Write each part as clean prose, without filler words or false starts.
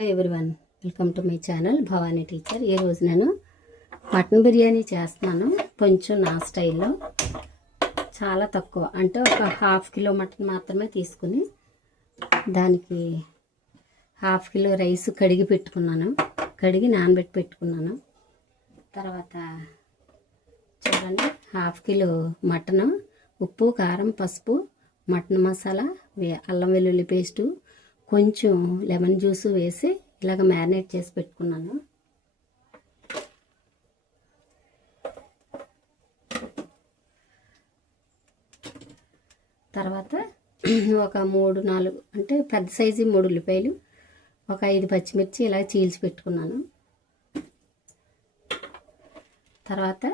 Hi everyone, welcome to my channel Bhavani teacher. ఈరోజు నేను mutton biryani చేస్తున్నాను. కొంచెం నా స్టైల్లో, చాలా తక్కువ, అంటే ఒక ½ కిలో మటన్ మాత్రమే తీసుకుని దానికి ½ కిలో రైస్ కడిగి పెట్టుకున్నాను. కడిగి నానబెట్టి పెట్టుకున్నాను. తర్వాత చూడండి, ½ కిలో మటను, ఉప్పు, కారం, పసుపు, మటన్ మసాలా, అల్లం వెల్లుల్లి పేస్టు, కొంచెం లెమన్ జ్యూస్ వేసి ఇలాగ మ్యారినేట్ చేసి పెట్టుకున్నాను. తర్వాత ఒక 3-4 అంటే పెద్ద సైజు 3 ఉల్లిపాయలు, ఒక 5 పచ్చిమిర్చి ఇలా చీల్చి పెట్టుకున్నాను. తర్వాత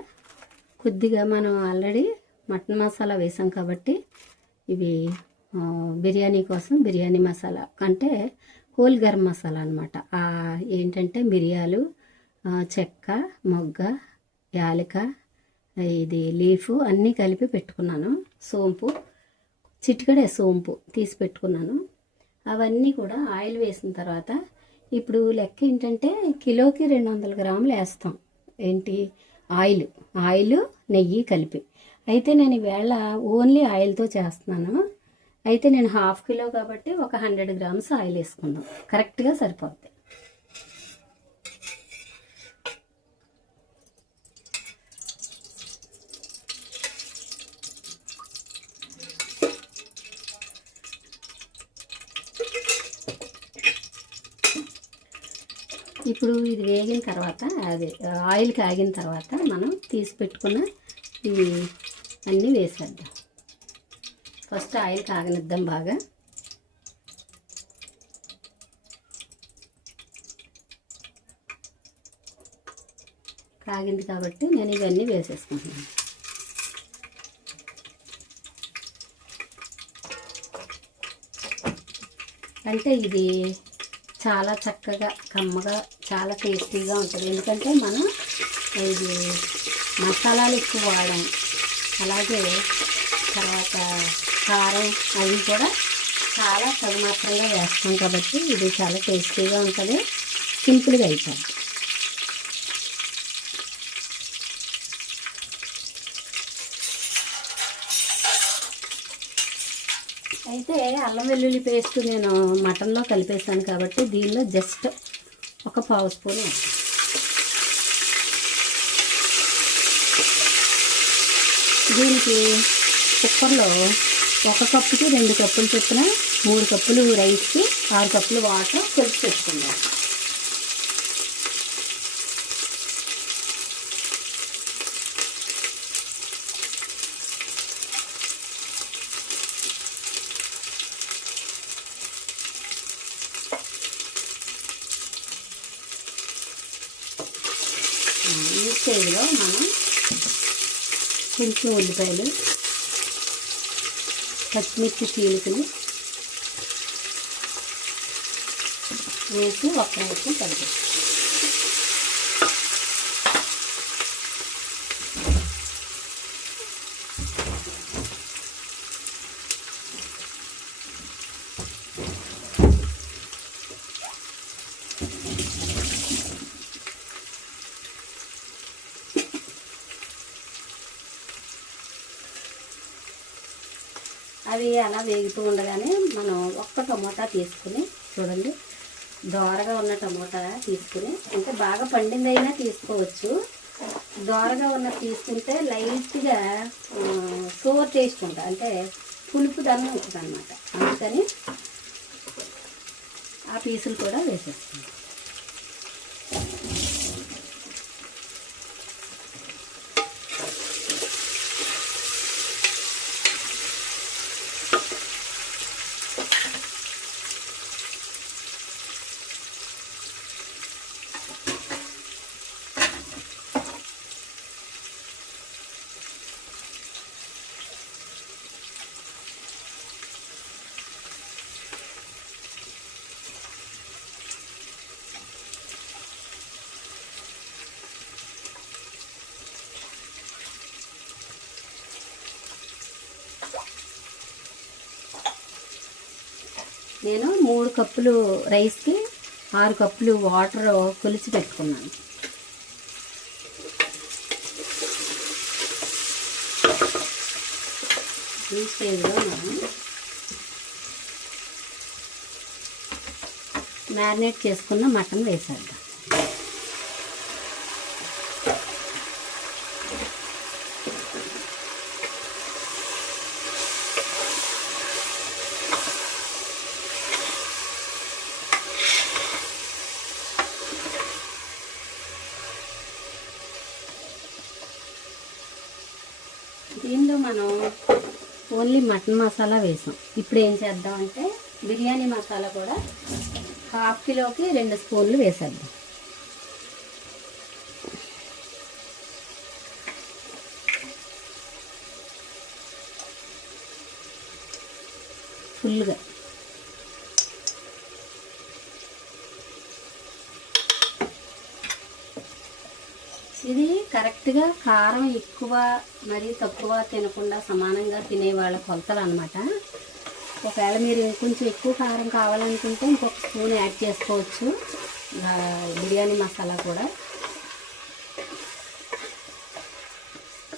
కొద్దిగా మనం ఆల్రెడీ మటన్ మసాలా వేసాం కాబట్టి ఇవి బిర్యానీ కోసం బిర్యానీ మసాలా అంటే హోల్ గరం మసాలా అనమాట. ఏంటంటే మిరియాలు, చెక్క, మొగ్గ, యాలక, ఇది లీఫు అన్నీ కలిపి పెట్టుకున్నాను. సోంపు, చిటికెడే సోంపు తీసి పెట్టుకున్నాను. అవన్నీ కూడా ఆయిల్ వేసిన తర్వాత ఇప్పుడు లెక్క ఏంటంటే కిలోకి 200 గ్రాములు వేస్తాం. ఏంటి, ఆయిల్ నెయ్యి కలిపి. అయితే నేను ఈవేళ ఓన్లీ ఆయిల్తో చేస్తున్నాను. అయితే నేను ½ కిలో కాబట్టి ఒక 100 గ్రామ్స్ ఆయిల్ వేసుకుందాం, కరెక్ట్గా సరిపోద్ది. ఇప్పుడు ఇది వేగిన తర్వాత, అది ఆయిల్ కాగిన తర్వాత మనం తీసి పెట్టుకున్న ఇవి అన్నీ వేసేద్దాం. ఫస్ట్ ఆయిల్ కాగనిద్దాం బాగా. కాగింది కాబట్టి నేను ఇవన్నీ వేసేసుకుంటున్నాను. అంటే ఇది చాలా చక్కగా కమ్మగా చాలా టేస్టీగా ఉంటుంది. ఎందుకంటే మనం ఇది మసాలాలు ఎక్కువ వాడాం, అలాగే తర్వాత కారం అవి కూడా చాలా తగిమాత్రంగా వేస్తాం కాబట్టి ఇది చాలా టేస్టీగా ఉంటుంది, సింపుల్గా అయిపోతుంది. అయితే అల్లం వెల్లుల్లి పేస్ట్ నేను మటన్లో కలిపేసాను కాబట్టి దీనిలో జస్ట్ ఒక ½ స్పూన్ వేస్తాను. దీనికి కుక్కర్లో 1 కప్పుకి 2 కప్పులు చొప్పున 3 కప్పులు రైస్కి 6 కప్పులు వాటర్ కొలిచి పెట్టుకుందాం. ఈ స్టేజ్లో మనం కొంచెం ఉల్లిపాయలు, పచ్చిమిర్చి చీలికలు వేసి ఒక్క నిమిషం కలిపి. అవి అలా వేగుతూ ఉండగానే మనం ఒక్క టమోటా తీసుకుని, చూడండి దోరగా ఉన్న టమోటా తీసుకుని, అంటే బాగా పండిందైనా తీసుకోవచ్చు, దోరగా ఉన్న తీసుకుంటే లైట్గా సోర్ టేస్ట్ ఉంటుంది, అంటే పులుపు దన్నం ఉంటుంది అన్నమాట. అందుకని ఆ పీసులు కూడా వేసేస్తాం. నేను 3 కప్పులు రైస్కి 6 కప్పులు వాటర్ కొలిచి పెట్టుకున్నాను. ఈ స్టేజ్లో మనం మ్యారినేట్ చేసుకున్న మటన్ వేసేద్దాం. దీనిలో మనం ఓన్లీ మటన్ మసాలా వేసాం. ఇప్పుడు ఏం చేద్దామంటే బిర్యానీ మసాలా కూడా 1/2 కిలోకి 2 స్పూన్లు వేసేద్దాం. ఫుల్గా ఇది కరెక్ట్గా కారం ఎక్కువ మరి తక్కువ తినకుండా సమానంగా తినే వాళ్ళ కొలతలు అన్నమాట. ఒకవేళ మీరు కొంచెం ఎక్కువ కారం కావాలనుకుంటే ఇంకొక స్పూన్ యాడ్ చేసుకోవచ్చు. బిర్యానీ మసాలా కూడా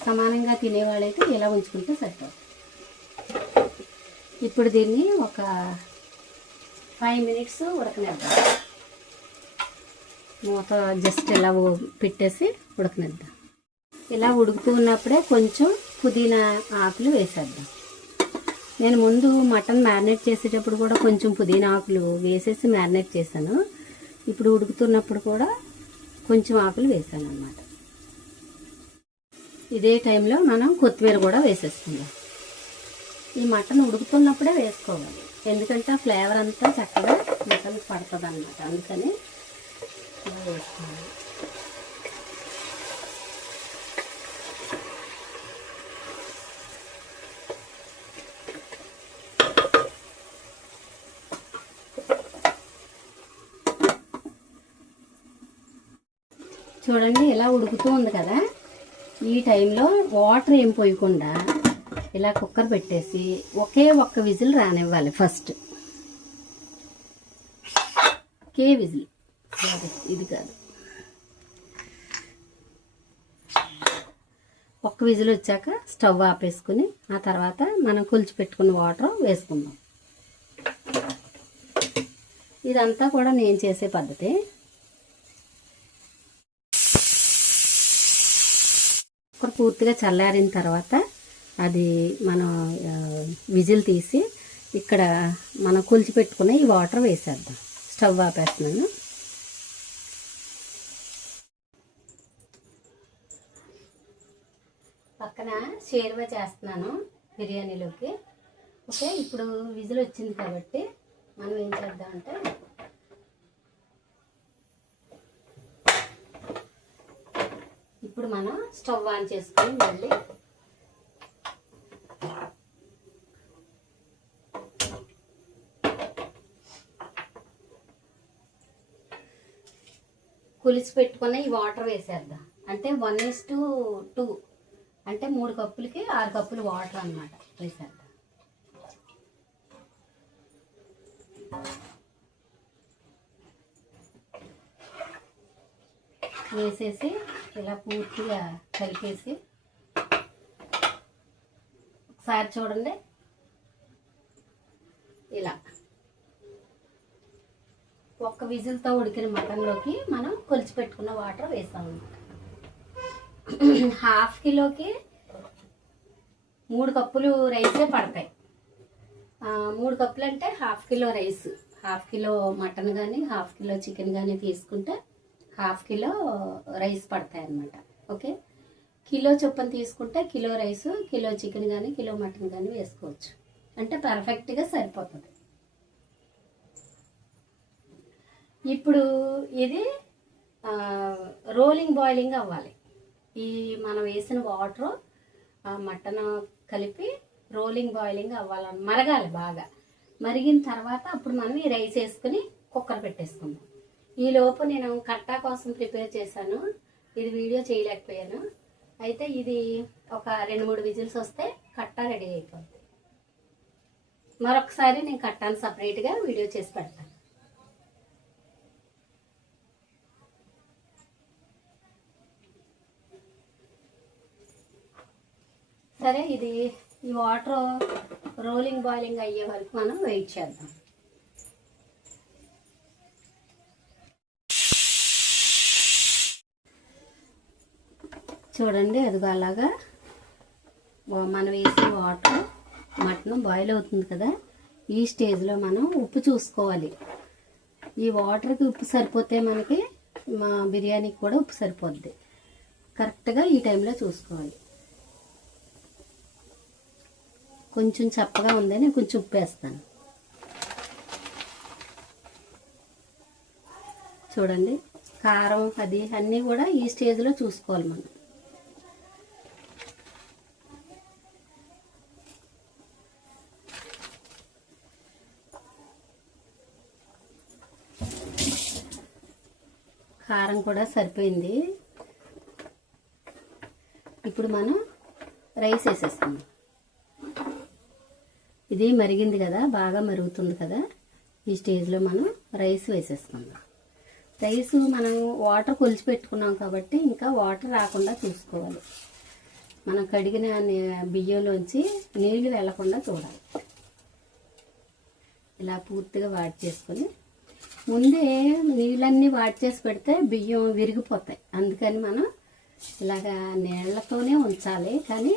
సమానంగా తినేవాళ్ళైతే ఇలా ఉంచుకుంటే సరిపోతుంది. ఇప్పుడు దీన్ని ఒక 5 మినిట్స్ ఉడకనిద్దాం. మూత జస్ట్ ఇలా పెట్టేసి ఉడకనిద్దాం. ఇలా ఉడుకుతూ ఉన్నప్పుడే కొంచెం పుదీనా ఆకులు వేసేద్దాం. నేను ముందు మటన్ మ్యారినేట్ చేసేటప్పుడు కూడా కొంచెం పుదీనా ఆకులు వేసేసి మ్యారినేట్ చేశాను. ఇప్పుడు ఉడుకుతున్నప్పుడు కూడా కొంచెం ఆకులు వేసాను అన్నమాట. ఇదే టైంలో మనం కొత్తిమీర కూడా వేసేసుకుందాం. ఈ మటన్ ఉడుకుతున్నప్పుడే వేసుకోవాలి, ఎందుకంటే ఆ ఫ్లేవర్ అంతా చక్కగా మటన్ పడుతుంది అన్నమాట. అందుకని వేసుకోవాలి. చూడండి ఇలా ఉడుకుతూ ఉంది కదా. ఈ టైంలో వాటర్ ఏం పోయకుండా ఇలా కుక్కర్ పెట్టేసి ఒకే ఒక్క విజిల్ రానివ్వాలి. ఫస్ట్ ఒకే విజిల్, ఇది కాదు, ఒక్క విజిల్ వచ్చాక స్టవ్ ఆపేసుకుని ఆ తర్వాత మనం కొలిచి పెట్టుకున్న వాటర్ వేసుకుందాం. ఇదంతా కూడా నేను చేసే పద్ధతి. కుక్కర్ పూర్తిగా చల్లారిన తర్వాత అది మనం విజిల్ తీసి ఇక్కడ మనం కొలిచి పెట్టుకున్న ఈ వాటర్ వేసేద్దాం. స్టవ్ ఆపేస్తున్నాను. పక్కన షేర్వా చేస్తున్నాను బిర్యానీలోకి. ఓకే, ఇప్పుడు విజిల్ వచ్చింది కాబట్టి మనం ఏం చేద్దామంటే ఇప్పుడు మనం స్టవ్ ఆన్ చేసుకొని మళ్ళీ కొలిచి పెట్టుకున్న ఈ వాటర్ వేసేద్దాం. అంటే 1:2 అంటే 3 కప్పులకి 6 కప్పులు వాటర్ అన్నమాట వేసేద్దాం. వేసేసి ఇలా పూర్తిగా కలిపేసి ఒకసారి చూడండి. ఇలా ఒక్క విజిల్తో ఉడికిన మటన్లోకి మనం కొలిచి పెట్టుకున్న వాటర్ వేసాం అన్నమాట. 1/2 కిలోకి 3 కప్పులు రైసే పడతాయి. 3 కప్పులు అంటే 1/2 కిలో రైస్. 1/2 కిలో మటన్ కానీ 1/2 కిలో చికెన్ కానీ తీసుకుంటే 1/2 కిలో రైస్ పడతాయి అన్నమాట. ఓకే, కిలో చొప్పున తీసుకుంటే కిలో రైస్, కిలో చికెన్ కానీ కిలో మటన్ కానీ వేసుకోవచ్చు. అంటే పర్ఫెక్ట్గా సరిపోతుంది. ఇప్పుడు ఇది రోలింగ్ బాయిలింగ్ అవ్వాలి. ఈ మనం వేసిన వాటర్ మటన్ కలిపి రోలింగ్ బాయిలింగ్ అవ్వాలని మరగాలి. బాగా మరిగిన తర్వాత అప్పుడు మనం ఈ రైస్ వేసుకుని కుక్కర్ పెట్టేసుకుందాం. ఈ లోపు నేను కట్టా కోసం ప్రిపేర్ చేశాను. ఇది వీడియో చేయలేకపోయాను. అయితే ఇది ఒక 2-3 విజిల్స్ వస్తే కట్టా రెడీ అయిపోతుంది. మరొకసారి నేను కట్టాను సపరేట్గా వీడియో చేసి పెడతాను. సరే, ఇది ఈ వాటర్ రోలింగ్ బాయిలింగ్ అయ్యే వరకు మనం వెయిట్ చేద్దాం. చూడండి, అదిగో అలాగా మనం వేసే వాటర్ మటన్ బాయిల్ అవుతుంది కదా, ఈ స్టేజ్లో మనం ఉప్పు చూసుకోవాలి. ఈ వాటర్కి ఉప్పు సరిపోతే మనకి మా బిర్యానీకి కూడా ఉప్పు సరిపోద్ది. కరెక్ట్గా ఈ టైంలో చూసుకోవాలి. కొంచెం చప్పగా ఉంది, నేను కొంచెం ఉప్పు వేస్తాను. చూడండి, కారం అది అన్నీ కూడా ఈ స్టేజ్లో చూసుకోవాలి మనం. కారం కూడా సరిపోయింది. ఇప్పుడు మనం రైస్ వేసేస్తాం. ఇది మరిగింది కదా, బాగా మరుగుతుంది కదా, ఈ స్టేజ్లో మనం రైస్ వేసేసుకుందాం. రైస్ మనం వాటర్ కొలిచి పెట్టుకున్నాం కాబట్టి ఇంకా వాటర్ రాకుండా చూసుకోవాలి. మనం కడిగిన బియ్యంలోంచి నీళ్లు వెళ్లకుండా చూడాలి. ఇలా పూర్తిగా వాడి చేసుకొని, ముందే నీళ్ళన్నీ వాడి చేసి పెడితే బియ్యం విరిగిపోతాయి. అందుకని మనం ఇలాగా నీళ్లతోనే ఉంచాలి, కానీ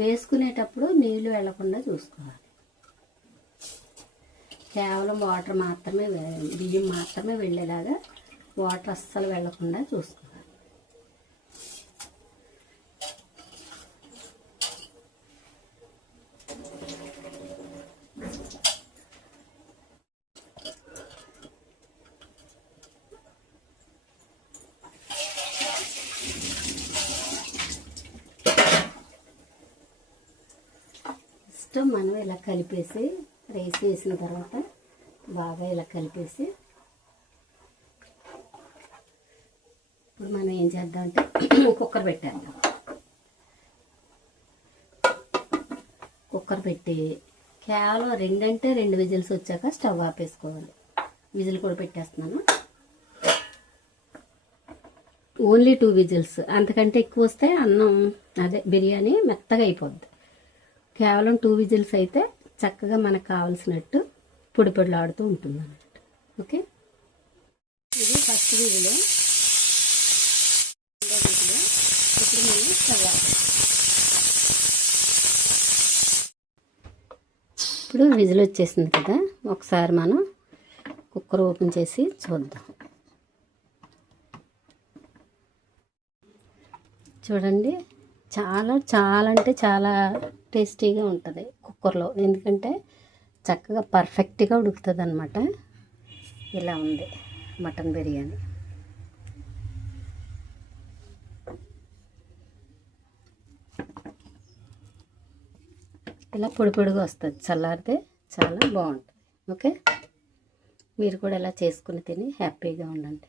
వేసుకునేటప్పుడు నీళ్లు వెళ్లకుండా చూసుకోవాలి. కేవలం వాటర్ మాత్రమే, బియ్యం మాత్రమే వెళ్ళేలాగా వాటర్ అస్సలు వెళ్లకుండా చూసుకోవాలి. మనం ఇలా కలిపేసి, రైస్ వేసిన తర్వాత బాగా ఇలా కలిపేసి, ఇప్పుడు మనం ఏం చేద్దామంటే కుక్కర్ పెట్టేద్దాం. కుక్కర్ పెట్టి కేవలం 2 విజిల్స్ వచ్చాక స్టవ్ ఆపేసుకోవాలి. విజిల్ కూడా పెట్టేస్తున్నాను. ఓన్లీ 2 విజిల్స్, అంతకంటే ఎక్కువ వస్తే అన్నం బిర్యానీ మెత్తగా అయిపోద్ది. కేవలం 2 విజిల్స్ అయితే చక్కగా మనకు కావాల్సినట్టు పొడి పొడిలాడుతూ ఉంటుంది అన్నట్టు. ఓకే, ఇది ఫస్ట్ విజిల్. ఇప్పుడు మనం స్టవ్ ఆపేస్తాం. ఇప్పుడు విజిల్ వచ్చేసింది కదా, ఒకసారి మనం కుక్కర్ ఓపెన్ చేసి చూద్దాం. చూడండి, చాలా అంటే చాలా టేస్టీగా ఉంటుంది కుక్కర్లో, ఎందుకంటే చక్కగా పర్ఫెక్ట్గా ఉడుకుతుంది అన్నమాట. ఇలా ఉంది మటన్ బిర్యానీ. ఇలా పొడి పొడిగా వస్తుంది, చల్లారితే చాలా బాగుంటుంది. ఓకే, మీరు కూడా ఇలా చేసుకుని తిని హ్యాపీగా ఉండండి.